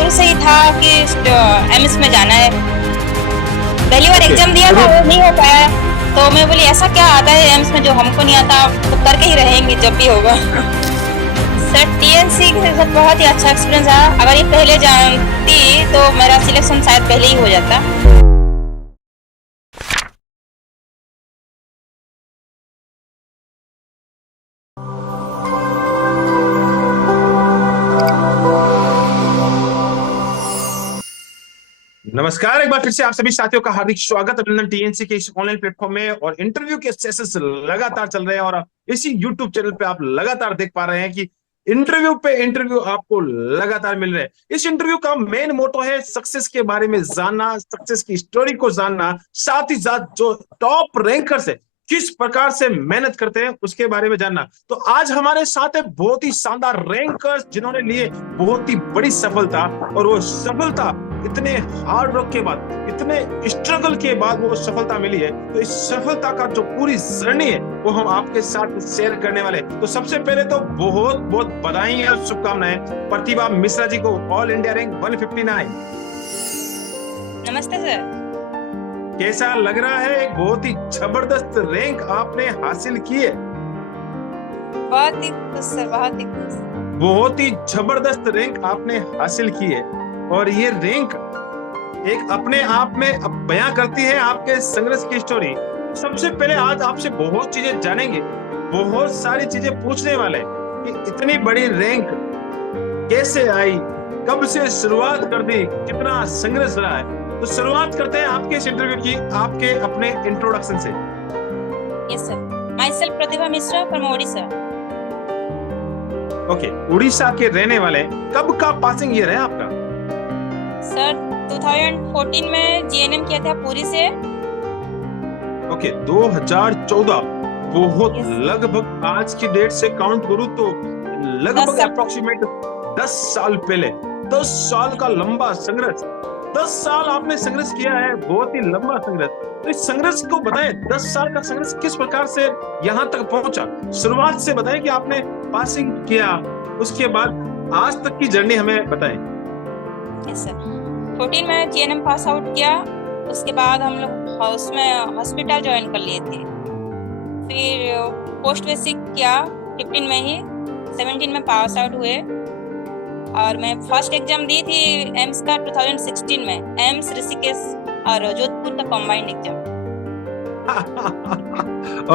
शुरू से ही था कि एमएस में जाना है। पहली बार ओके एग्जाम दिया था, वो नहीं हो पाया, तो मैं बोली ऐसा क्या आता है एम्स में जो हमको नहीं आता, तो करके ही रहेंगे जब भी होगा। सर टीएनसी के साथ बहुत ही अच्छा एक्सपीरियंस रहा। अगर ये पहले जानती तो मेरा सिलेक्शन शायद पहले ही हो जाता। नमस्कार, एक बार फिर से आप सभी साथियों का हार्दिक स्वागत अभिनंदन टीएनसी के इस ऑनलाइन प्लेटफॉर्म में। और इंटरव्यू के सेशंस लगातार चल रहे हैं और इसी यूट्यूब चैनल पे आप लगातार देख पा रहे हैं कि इंटरव्यू पे इंटरव्यू आपको लगातार मिल रहे हैं। इस इंटरव्यू का मेन मोटो है सक्सेस के बारे में जानना, सक्सेस की स्टोरी को जानना, साथ ही साथ जो टॉप रैंकर्स है किस प्रकार से मेहनत करते हैं उसके बारे में जानना। तो आज हमारे साथ है बहुत ही शानदार रैंकर्स जिन्होंने लिए बहुत ही बड़ी सफलता, और वो सफलता इतने हार्ड वर्क के बाद, इतने स्ट्रगल के बाद वो सफलता मिली है। तो इस सफलता का जो पूरी जर्नी है वो हम आपके साथ शेयर करने वाले। तो सबसे पहले तो बहुत बहुत बधाई और शुभकामनाएं प्रतिभा मिश्रा जी को, ऑल इंडिया रैंक 159। नमस्ते सर। कैसा लग रहा है? एक बहुत ही जबरदस्त रैंक आपने हासिल की है। बहुत ही खुश सर, बहुत ही खुश। बहुत ही जबरदस्त रैंक आपने हासिल की है, और ये रैंक एक अपने आप में अब बयां करती है आपके संघर्ष की स्टोरी। सबसे पहले आज आपसे बहुत चीजें जानेंगे, बहुत सारी चीजें पूछने वाले हैं कि इतनी बड़ी रैंक कैसे आई, कब से शुरुआत कर दी, कितना संघर्ष रहा है। तो शुरुआत करते हैं आपके इस इंटरव्यू की आपके अपने इंट्रोडक्शन से। Yes sir, my self Pratibha Mishra from Odisha. Okay, Orissa के रहने वाले। कब का पासिंग ईयर है आपका? सर 2014 में जीएनएम किया था पुरी से। ओके, 2014। बहुत Yes. लगभग आज की डेट से काउंट करूं तो लगभग 10 साल। अप्रोक्सीमेट 10 साल पहले। 10 साल का लंबा संघर्ष। 10 साल आपने संघर्ष किया है, बहुत ही लंबा संघर्ष। तो इस संघर्ष को बताएं, 10 साल का संघर्ष किस प्रकार से यहाँ तक पहुंचा। शुरुआत से बताएं कि आपने पासिंग किया, उसके बाद आज तक की जर्नी हमें बताएं। यस सर, 14 में जीएनएम पास आउट किया। उसके बाद हम लोग उसमें हॉस्पिटल ज्वाइन कर लिए थे। फिर पोस्ट बेसिक किया 15 में ही। 17 में पास आउट हुए, और मैं फर्स्ट एग्जाम दी थी एम्स का 2016 में, एम्स ऋषिकेश और जोधपुर का कॉम्बाइंड एग्जाम।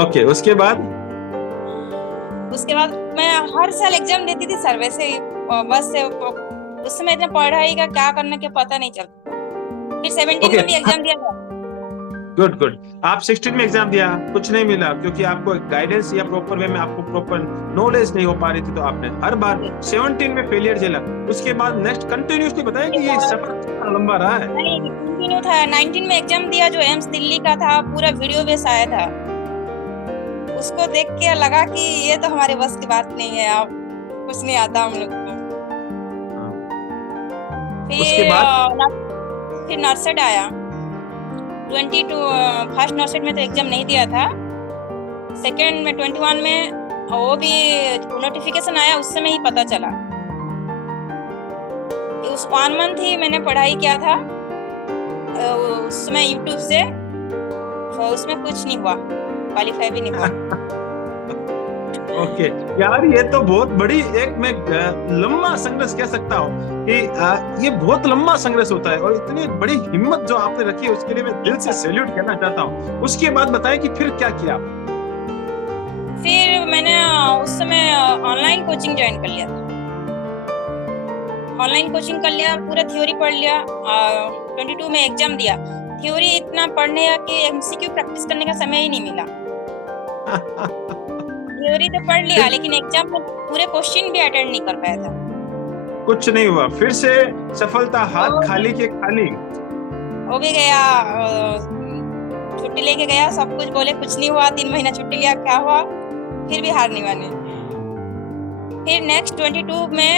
ओके, उसके बाद मैं हर साल एग्जाम देती थी सर। वैसे ही बस उस समय इतना पढ़ाई का क्या करना क्या पता नहीं चलता। फिर 17 में भी एग्जाम दिया था। Good good. आप 16 में एग्जाम दिया, कुछ नहीं मिला क्योंकि आपको गाइडेंस या प्रॉपर वे में आपको प्रॉपर नॉलेज नहीं हो पा रही थी, तो आपने हर बार 17 में फेलियर झेला। उसके बाद नेक्स्ट कंटिन्यूअसली बताएं कि ये सफर कितना लंबा रहा है। नहीं, कंटिन्यू था। 19 में एग्जाम दिया जो एम्स दिल्ली का था, पूरा वीडियो बेस आया था। उसको देख के लगा कि ये तो हमारे बस की बात नहीं है, अब कुछ नहीं आता हम लोग को। उसके बाद फिर नर्सेट आया 22। फर्स्ट नर्सेट में तो एग्जाम नहीं दिया था। सेकेंड में 21 में वो भी नोटिफिकेशन आया, उस समय ही पता चला। उस 1 मंथ ही मैंने पढ़ाई किया था उसमें यूट्यूब से, तो उसमें कुछ नहीं हुआ, क्वालिफाई भी नहीं हुआ। ओके यार, ये तो बहुत बड़ी एक मैं लंबा संघर्ष कह सकता हूँ कि ये बहुत लंबा संघर्ष होता है, और इतनी बड़ी हिम्मत जो आपने रखी है उसके लिए मैं दिल से सैल्यूट करना चाहता हूँ। उसके बाद बताएं कि फिर क्या किया? फिर मैंने उस समय ऑनलाइन कोचिंग ज्वाइन कर लिया था। ऑनलाइन कोचिंग कर लिया, पूरा थ्योरी पढ़ लिया। 22 में एग्जाम दिया। थ्योरी इतना पढ़ने कि एमसीक्यू प्रैक्टिस करने का समय ही नहीं मिला। थ्योरी तो पढ़ लिया, लेकिन एग्जाम में पूरे क्वेश्चन भी अटेंड नहीं कर पाया था। कुछ नहीं हुआ, फिर से सफलता हाथ खाली के खाली। वो भी गया, छुट्टी लेके गया, सब कुछ बोले कुछ नहीं हुआ। 3 महीना छुट्टी लिया, क्या हुआ? फिर भी हार नहीं माने। फिर नेक्स्ट 22 में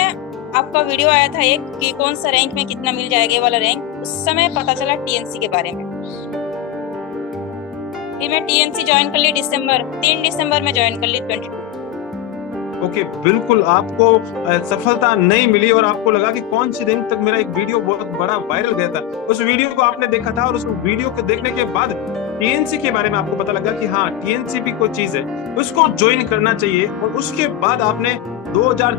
आपका वीडियो आया था एक कि कौन सा रैंक में कितना मिल जाएगा, ये वाला रैंक। उस समय पता चला टीएनसी के बारे में। फिर मैं टीएनसी ज्वाइन कर ली 3 दिसंबर में ज्वाइन कर ली 22। ओके, बिल्कुल आपको सफलता नहीं मिली और आपको लगा कि कौन सी दिन तक मेरा एक वीडियो बहुत बड़ा वायरल गया था, उस वीडियो को आपने देखा था और उस वीडियो को देखने के बाद टीएनसी के बारे में आपको पता लगा कि हाँ, टीएनसी भी कोई चीज है, उसको ज्वाइन करना चाहिए। और उसके बाद आपने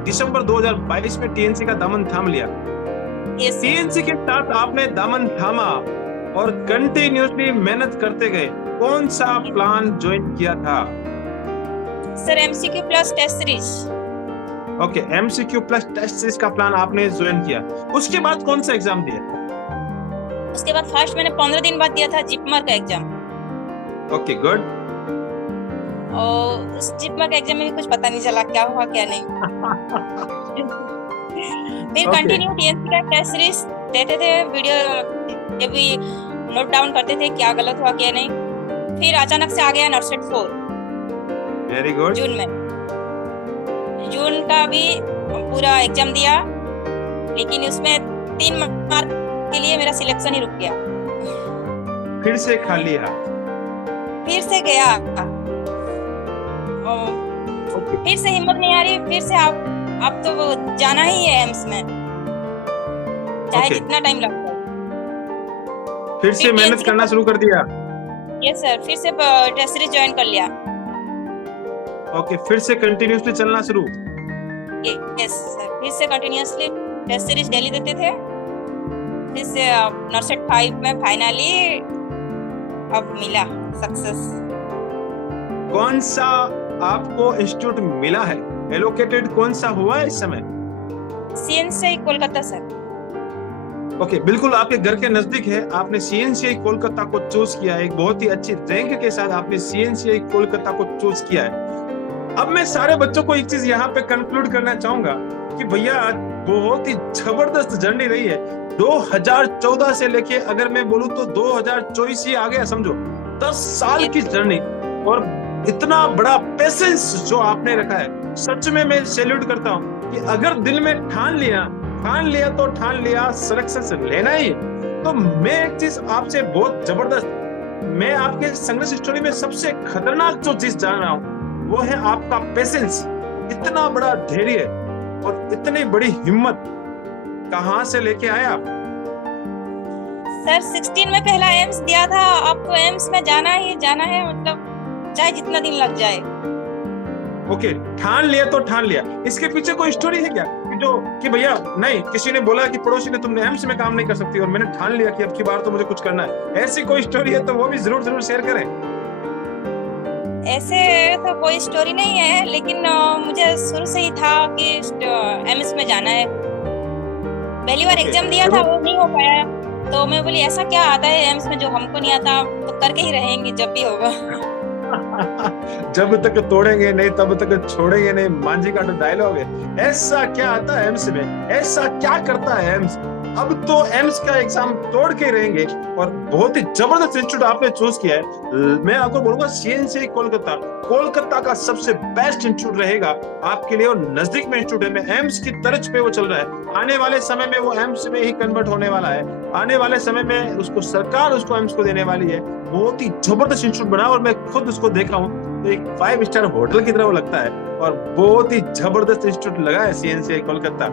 दिसंबर 2022 में टीएनसी का दामन थाम लिया। यस टीएनसी के साथ आपने दामन थामा और कंटिन्यूसली मेहनत करते गए। कौन सा प्लान ज्वाइन किया था? Sir, MCQ plus test series. Okay, MCQ plus test series का प्लान आपने ज्वाइन किया। उसके बाद कौन सा एग्जाम दिया? उसके बाद फर्स्ट मैंने 15 दिन बाद दिया था जिपमर का एग्जाम। Okay, good. और उस जिपमर के एग्जाम में भी कुछ पता नहीं चला क्या हुआ क्या नहीं। फिर Okay. कंटिन्यू टीएनसी का टेस्ट सीरीज देते थे, वीडियो ये भी नोट डाउन करते थे क्या गलत हुआ क्या नहीं। फिर अचानक से आ गया नर्सेट 4 वेरी गुड। जून में। जून का भी पूरा एग्जाम दिया, लेकिन उसमें 3 मार्क के लिए मेरा सिलेक्शन ही रुक गया। फिर से खा लिया। फिर से गया, ओके, फिर से हिम्मत नहीं आ रही, फिर से आप तो वो जाना ही है एम्स में, चाहे Okay. जितना टाइम लगता है। फिर से फिर मेहनत TNC करना शुरू कर दिया। यस सर, फिर से टेस्ट सीरीज ज्वाइन कर लिया। ओके, फिर से कंटिन्यूसली चलना शुरू। यस सर, फिर से कंटिन्यूअसली टेस्ट सीरीज डेली देते थे। फिर से नर्सेट 5 में फाइनली अब मिला सक्सेस। कौन सा आपको इंस्टीट्यूट मिला है? एलोकेटेड कौन सा हुआ है इस समय? CNC Kolkata sir. ओके, बिल्कुल आपके घर के नजदीक है। आपने सीएनसीआई कोलकाता को चूज किया है। एक बहुत ही अच्छी रैंक के साथ आपने सीएनसीआई कोलकाता को चूज किया है। अब मैं सारे बच्चों को एक चीज यहाँ पे कंक्लूड करना चाहूंगा कि भैया बहुत ही जबरदस्त जर्नी रही है। 2014 से लेके अगर मैं बोलूं तो 2024 ही आ गया, समझो 10 साल की जर्नी। और इतना बड़ा पेशेंस जो आपने रखा है, सच में मैं सैल्यूट करता हूँ कि अगर दिल में ठान लिया तो ठान लिया, सिलेक्शन से लेना ही है। तो मैं एक चीज आपसे बहुत जबरदस्त, मैं आपके संघर्ष स्टोरी में सबसे खतरनाक जो चीज जान रहा हूँ वो है आपका पेशेंस। इतना बड़ा धैर्य और इतनी बड़ी हिम्मत कहाँ से लेके आए आप? सर 16 में पहला एम्स दिया था, अब तो एम्स में जाना ही जाना है, मतलब चाहे जितना दिन लग जाए। ओके, ठान लिया तो ठान लिया। इसके पीछे कोई स्टोरी है क्या कि भैया नहीं, किसी ने बोला कि पड़ोसी ने तुमने एम्स में काम नहीं कर सकती और मैंने ठान लिया कि अब की बार तो मुझे कुछ करना है, ऐसी कोई स्टोरी है तो वो भी जरूर शेयर करें। ऐसे तो कोई स्टोरी नहीं है, लेकिन मुझे शुरू से ही था कि एम्स में जाना है। पहली बार एग्जाम दिया था, वो नहीं हो पाया, तो मैं बोली ऐसा क्या आता है एम्स में जो हमको नहीं आता, तो करके ही रहेंगे जब भी होगा। जब तक तोड़ेंगे नहीं तब तक छोड़ेंगे नहीं, मांझी का डायलॉग है। ऐसा क्या आता है एम्स में, ऐसा क्या करता है एम्स? अब तो एम्स का एग्जाम तोड़ के रहेंगे। और बहुत ही जबरदस्त इंस्टीट्यूट आपने चूज किया है। मैं आपको बोलूंगा सीएनसीआई कोलकाता का सबसे बेस्ट इंस्टीट्यूट रहेगा आपके लिए, और नजदीक में इंस्टीट्यूट है। मैं एम्स की तर्ज पे वो चल रहा है, आने वाले समय में वो एम्स में ही कन्वर्ट होने वाला है। आने वाले समय में उसको सरकार उसको एम्स को देने वाली है। बहुत ही जबरदस्त इंस्टीट्यूट बना और मैं खुद उसको देखा हूँ, तो एक 5 स्टार होटल की तरह वो लगता है और बहुत ही जबरदस्त इंस्टीट्यूट लगा है सीएनसीआई कोलकाता।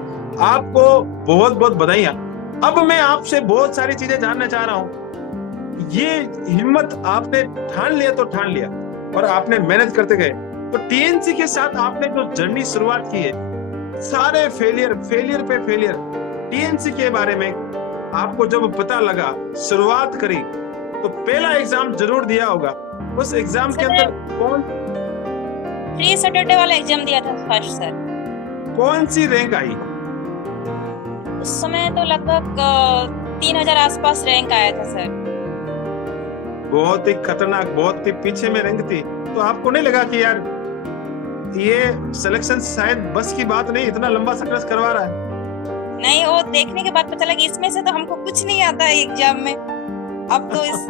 आपको बहुत बहुत बधाइयां। अब मैं आपसे बहुत सारी चीजें जानना चाह रहा हूँ। ये हिम्मत आपने ठान लिया तो ठान लिया और आपने मेहनत करते गए, तो टीएनसी के साथ आपने जो जर्नी शुरुआत की है, सारे फेलियर पे फेलियर, टीएनसी के बारे में आपको जब पता लगा, शुरुआत करी, तो पहला एग्जाम जरूर दिया होगा। उस एग्जाम के अंदर फ्री सैटरडे वाला एग्जाम दिया था फर्स्ट सर। कौन सी रैंक आई? उस समय तो लगभग 3000 आसपास रैंक आया था सर। बहुत ही खतरनाक, बहुत ही पीछे में रैंक थी। तो आपको नहीं लगा कि यार ये सिलेक्शन शायद बस की बात नहीं, इतना लंबा संघर्ष करवा रहा है? नहीं, वो देखने के बाद पता लगा इसमें से तो हमको कुछ नहीं आता है एग्जाम में। अब तो इस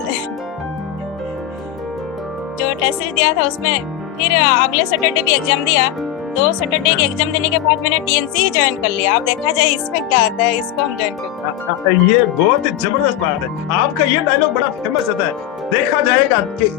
जो टेस्ट सीरीज दिया था उसमें फिर अगले सैटरडे भी एग्जाम दिया। 2 सैटरडे के एग्जाम देने के बाद मैंने टीएनसी ही ज्वाइन कर लिया। अब देखा जाए इसमें क्या आता है, इसको हम ज्वाइन करते हैं। ये बहुत ही जबरदस्त बात है। आपका ये डायलॉग बड़ा फेमस रहता है, देखा जाएगा कि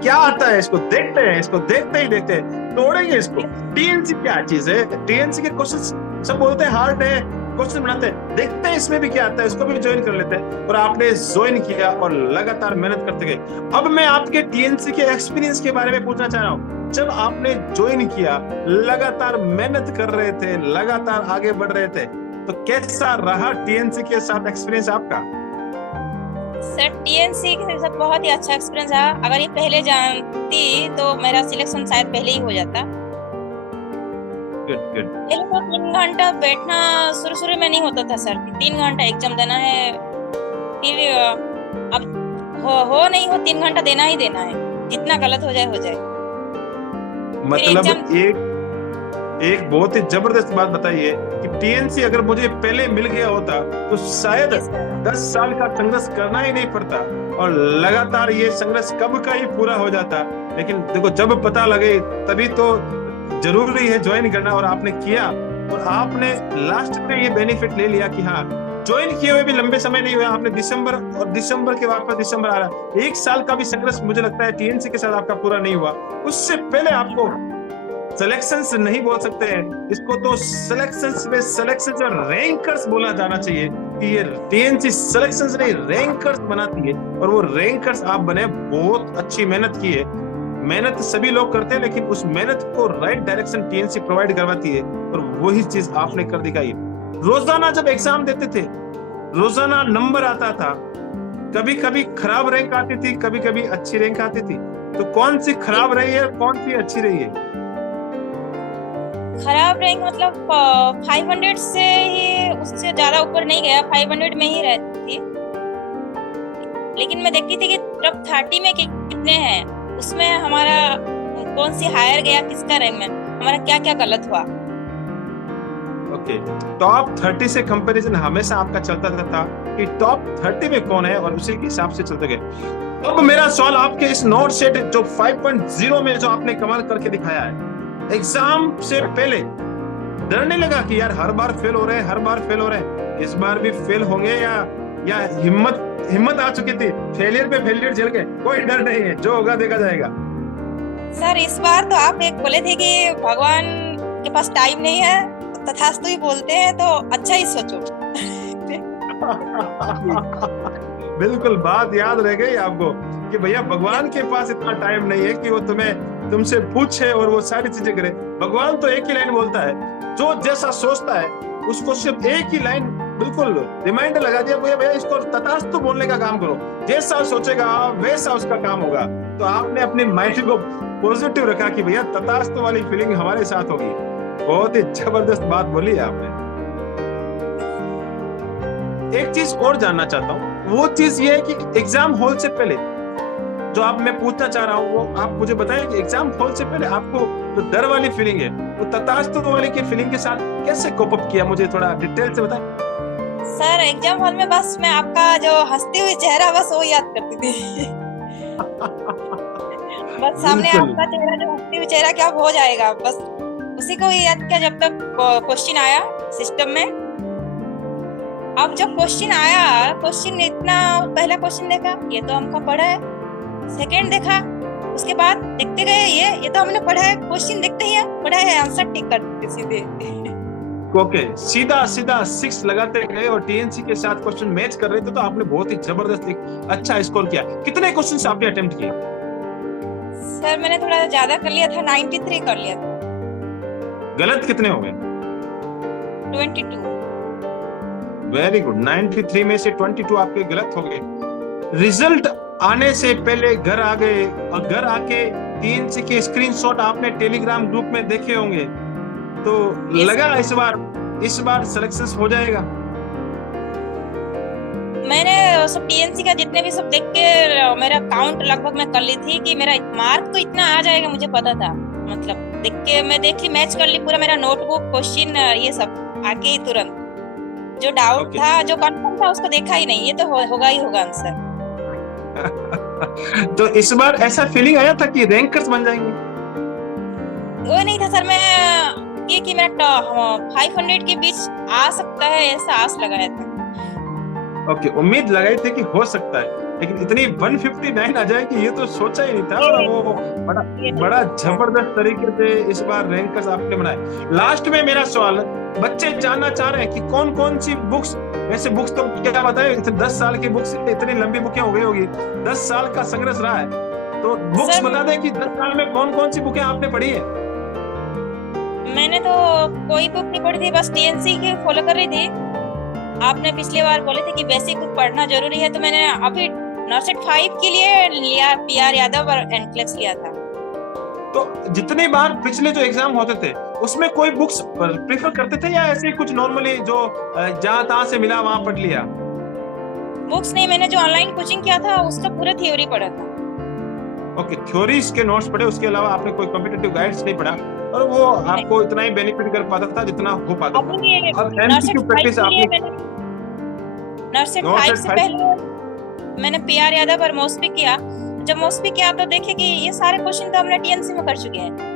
क्या आता है, इसको देखते हैं, इसको देखते ही देखते हैं। तोड़ेंगे इसको। टीएनसी क्या चीज है? टीएनसी के क्वेश्चन सब बोलते हैं हार्ड है, क्वेश्चन बनाते हैं, देखते हैं इसमें भी क्या आता है, इसको भी ज्वाइन कर लेते हैं। और आपने ज्वाइन किया और लगातार मेहनत करते गए। अब मैं आपके टीएनसी के एक्सपीरियंस के बारे में पूछना चाह रहा हूँ। जब आपने ज्वाइन किया, लगातार मेहनत कर रहे थे, लगातार आगे बढ़ रहे थे, तो कैसा रहा टीएनसी के साथ एक्सपीरियंस आपका? सर टीएनसी के साथ बहुत ही अच्छा एक्सपीरियंस रहा। अगर ये पहले जानती तो मेरा सिलेक्शन शायद पहले ही हो जाता। Good good. पहले तो 3 घंटा बैठना शुरू में नहीं होता था सर। 3 घंटा एग्जाम देना है, फिर अब हो नहीं हो 3 घंटा देना ही देना है, जितना गलत हो जाए। मतलब एक बहुत ही जबरदस्त बात बताइए कि टीएनसी अगर मुझे पहले मिल गया होता तो शायद 10 साल का संघर्ष करना ही नहीं पड़ता और लगातार ये संघर्ष कब का ही पूरा हो जाता। लेकिन देखो, जब पता लगे तभी तो जरूरी है ज्वाइन करना, और आपने किया और आपने लास्ट पे ये बेनिफिट ले लिया कि हाँ, ज्वाइन किए हुए भी लंबे समय नहीं हुआ, आपने दिसंबर के वापस दिसंबर आ रहा, 1 साल का भी संघर्ष मुझे लगता है टीएनसी के साथ आपका पूरा नहीं हुआ। उससे पहले आपको सिलेक्शंस नहीं बोल सकते हैं, इसको तो सिलेक्शंस और रैंकर्स बोला जाना चाहिए कि ये टीएनसी सिलेक्शंस नहीं, रैंकर्स बनाती है। और वो रैंकर्स आप बने, बहुत अच्छी मेहनत की है। मेहनत सभी लोग करते हैं, लेकिन उस मेहनत को राइट डायरेक्शन टीएनसी प्रोवाइड करवाती है, और वही चीज आपने कर दिखाई। रोजाना जब एग्जाम देते थे, रोजाना नंबर आता था, कभी कभी खराब रैंक आती थी, कभी कभी अच्छी रैंक आती थी। तो कौन सी खराब रही है, कौन सी अच्छी रही है? खराब रैंक मतलब 500 से ही, उससे ज्यादा ऊपर नहीं गया, 500 में ही रहती थी। लेकिन मैं देखती थी कि टॉप 30 में कितने हैं, उसमें हमारा कौन सी हायर गया, किसका रैंक में हमारा क्या क्या गलत हुआ। ओके, टॉप 30 से कंपैरिजन हमेशा आपका चलता था कि टॉप 30 में कौन है, और उसी के हिसाब से चलते गए। अब मेरा सवाल आपके इस नोट सेट जो 5.0 में जो आपने कमाल करके दिखाया है, एग्जाम से पहले डर नहीं लगा कि यार हर बार फेल हो रहे हैं, इस बार भी फेल होंगे, या हिम्मत आ चुकी थी, फेलियर पे फेलियर झेल के कोई डर नहीं है, जो होगा देखा जाएगा? सर इस बार तो आप एक बोले थे कि भगवान के पास टाइम नहीं है, तथास्तु ही बोलते हैं, तो अच्छा ही सोचो। बिल्कुल, बात याद रह गई आपको कि भैया भगवान के पास इतना टाइम नहीं है कि वो तुमसे पूछे और वो सारी चीजें करे। भगवान तो एक ही लाइन बोलता है, जो जैसा सोचता है उसको सिर्फ एक ही लाइन बिल्कुल रिमाइंडर लगा दिया, भैया इसको तथास्तु बोलने का काम करो, जैसा सोचेगा वैसा उसका काम होगा। तो आपने अपनी माइंड को पॉजिटिव रखा कि भैया तथास्तु वाली फीलिंग हमारे साथ होगी। बहुत ही जबरदस्त बात बोली है आपने। एक चीज और जानना चाहता हूँ, वो चीज ये है कि एग्जाम हॉल से पहले जो आप मैं पूछना चाह रहा हूँ, वो आप मुझे बताएं कि एग्जाम हॉल से पहले आपको जो डर वाली फीलिंग है, वो तथास्तु वाली की फीलिंग के साथ कैसे कोप अप किया, मुझे थोड़ा डिटेल से बताएं। सर एग्जाम हॉल में बस मैं आपका जो हंसती हुई चेहरा, बस वो याद करती थी। बस सामने आपका चेहरा, जो हंसती हुई चेहरा क्या हो जाएगा, बस उसी को याद किया जब तक क्वेश्चन आया सिस्टम में। अब जब क्वेश्चन आया, क्वेश्चन इतना, पहला क्वेश्चन देखा, ये तो हमको पढ़ा है, सेकंड देखा, उसके बाद देखते गए, ये तो हमने पढ़ा है, क्वेश्चन देखते ही पढ़ा है, आंसर टिक करते सीधे। ओके, सीधा 6 लगाते गए और टीएनसी के साथ क्वेश्चन मैच कर रहे थे, तो आपने बहुत ही जबरदस्त अच्छा स्कोर किया। कितने क्वेश्चन आपने अटेम्प्ट किए? सर मैंने थोड़ा ज्यादा कर लिया था, 93 कर लिया था। गलत कितने हो गए? 22। वेरी गुड, 93 में से 22 आपके गलत हो गए। रिजल्ट आने से पहले घर आ गए, और घर आके टीएनसी के स्क्रीनशॉट आपने टेलीग्राम ग्रुप में देखे होंगे, तो लगा इस बार सिलेक्शन हो जाएगा। मैंने सब टीएनसी का जितने भी सब देख के मेरा काउंट लगभग मैं कर ली थी कि मेरा मार्क तो इतना आ जाएगा, मुझे पता था। मतलब मैं देख ली, मैच कर ली पूरा, मेरा नोटबुक, क्वेश्चन, ये सब आके ही तुरंत। जो डाउट था, जो कंफर्म था, उसको देखा ही नहीं, ये तो होगा ही होगा आंसर। तो इस बार ऐसा फीलिंग आया था कि रैंकर्स बन जाएंगे? वो नहीं था सर, मैं कि मेरा 500 के बीच आ सकता है, ऐसा आस लगाया था। ओके, उम्मीद लगाई थी कि हो सकता है। लेकिन इतनी 159 आ जाएगी ये तो सोचा ही नहीं था। और वो बड़ा जबरदस्त तरीके से इस बार रैंकर्स आपने बनाए। लास्ट में मेरा सवाल, बच्चे जानना चाह रहे हैं कि कौन कौन सी बुक्स, वैसे बुक्स तो क्या बताए, 10 साल की बुक्स, इतनी लंबी बुकें हो गई होगी, 10 साल का संघर्ष रहा है, तो बुक्स बता दें कि 10 साल में कौन कौन सी बुकें आपने पढ़ी है? मैंने तो कोई बुक नहीं पढ़ी थी, बस टीएनसी की फॉलो कर रही थी। आपने पिछली बार बोले थे कि बेसिक बुक पढ़ना जरूरी है, तो मैंने अभी नर्सेट 5 के लिए लिया, पीआर यादव और एनक्लेक्स लिया था। तो जितनी बार पिछले जो एग्जाम होते थे उसमें कोई बुक्स प्रेफर करते थे या ऐसे कुछ नॉर्मली जो जहां तहां से मिला वहां पढ़ लिया? बुक्स नहीं, मैंने जो ऑनलाइन कोचिंग किया था उसका पूरा थ्योरी पढ़ा था। ओके, थ्योरीज के नोट्स पढ़े, उसके अलावा आपने कोई कॉम्पिटिटिव गाइड्स नहीं पढ़ा, और वो आपको इतना ही बेनिफिट कर पाता था जितना हो पाता था। अब एमसीक्यू प्रैक्टिस आपने नर्सेट 5 से पहले मैंने पीआर यादव और मौसपी किया। जब मौसपी किया तो देखे कि ये सारे क्वेश्चन तो हमने टीएनसी में कर चुके हैं।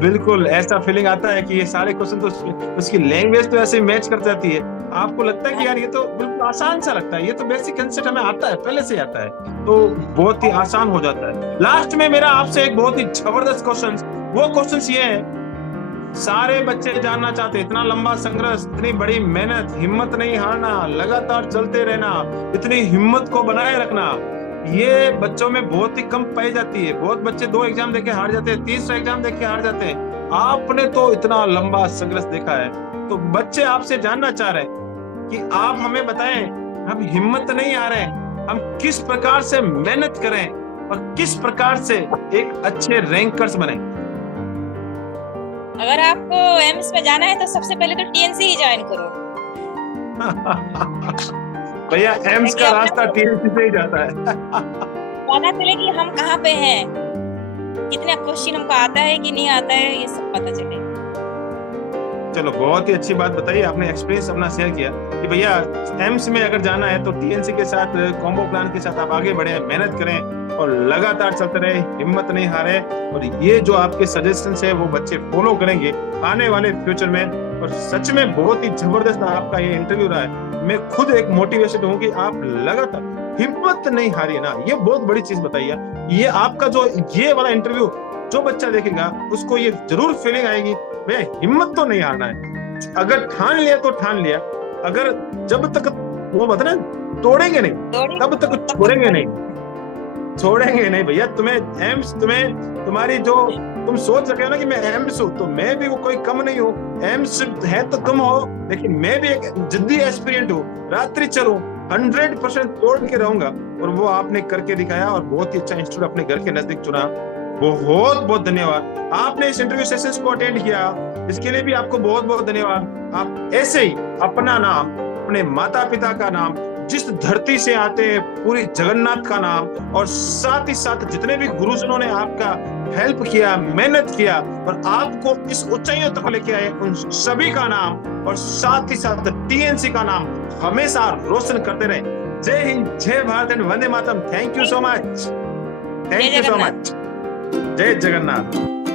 बिल्कुल ऐसा फीलिंग आता है कि ये सारे क्वेश्चन तो उसकी लैंग्वेज तो ऐसे मैच कर जाती है, आपको लगता है कि यार ये तो बिल्कुल आसान सा लगता है, ये तो बेसिक कंसेप्ट हमें आता है, पहले से आता है, तो बहुत ही आसान हो जाता है। लास्ट में मेरा आपसे एक बहुत ही जबरदस्त क्वेश्चन, वो क्वेश्चन ये है, सारे बच्चे जानना चाहते, इतना लंबा संघर्ष, इतनी बड़ी मेहनत, हिम्मत नहीं हारना, लगातार चलते रहना, इतनी हिम्मत को बनाए रखना, ये बच्चों में बहुत ही कम पाई जाती है। बहुत बच्चे 2 एग्जाम देके हार जाते हैं, 3रा एग्जाम देके हार जाते हैं। आपने तो इतना लंबा संघर्ष देखा है, तो बच्चे आपसे जानना चाह रहे हैं कि आप हमें बताएं, हम हिम्मत नहीं हारें, हम किस प्रकार से मेहनत करें और किस प्रकार से एक अच्छे रैंकर्स बने। अगर आपको एम्स में जाना है तो सबसे पहले तो टीएनसी ही ज्वाइन करो। भैया एम्स का रास्ता टीएनसी से ही जाता है। पता चले कि हम कहाँ पे हैं, कितना क्वेश्चन हमको आता है कि नहीं आता है, ये सब पता चले। चलो बहुत ही अच्छी बात बताई आपने, एक्सपीरियंस अपना शेयर किया कि भैया एम्स में अगर जाना है तो टीएनसी के साथ, कॉम्बो प्लान के साथ आप आगे बढ़े, मेहनत करें और लगातार चलते रहे, हिम्मत नहीं हारे, और ये जो आपके सजेशंस है वो बच्चे फॉलो करेंगे आने वाले फ्यूचर में। और सच में बहुत ही जबरदस्त आपका ये इंटरव्यू रहा है। मैं खुद एक मोटिवेशन हूँ कि आप लगातार हिम्मत नहीं हारिए ना, ये बहुत बड़ी चीज बताइए। ये आपका जो ये वाला इंटरव्यू जो बच्चा देखेगा उसको ये जरूर फीलिंग आएगी, भैया हिम्मत तो नहीं हारना है। अगर ठान लिया तो ठान लिया, अगर जब तक वो बता ना तोड़ेंगे नहीं तब तक छोड़ेंगे नहीं भैया। तुम्हें एम्स, तुम्हारी जो तुम सोच रहे हो ना कि मैं एम्स हूँ, तो मैं भी वो कोई कम नहीं हूँ। एम्स है तो तुम हो, लेकिन मैं भी एक जिद्दी एस्पिरेंट हूँ, रात्रि चलूं, 100% तोड़ के रहूंगा, और वो आपने करके दिखाया और बहुत ही अच्छा इंस्टीट्यूट अपने घर के नजदीक चुना। बहुत बहुत धन्यवाद। आपने इस इंटरव्यू सेशंस को अटेंड किया, इसके लिए भी आपको बहुत बहुत धन्यवाद। आप ऐसे ही अपना नाम, अपने माता पिता का नाम, जिस धरती से आते हैं पूरी जगन्नाथ का नाम, और साथ ही साथ जितने भी गुरुजनों ने आपका हेल्प किया, मेहनत किया और आपको इस ऊंचाइयों तक लेके आए, उन सभी का नाम और साथ ही साथ टीएनसी का नाम हमेशा रोशन करते रहे। जय हिंद, जय Bharat and Vande Mataram. Thank you so much, thank you so much. जय जगन्नाथ।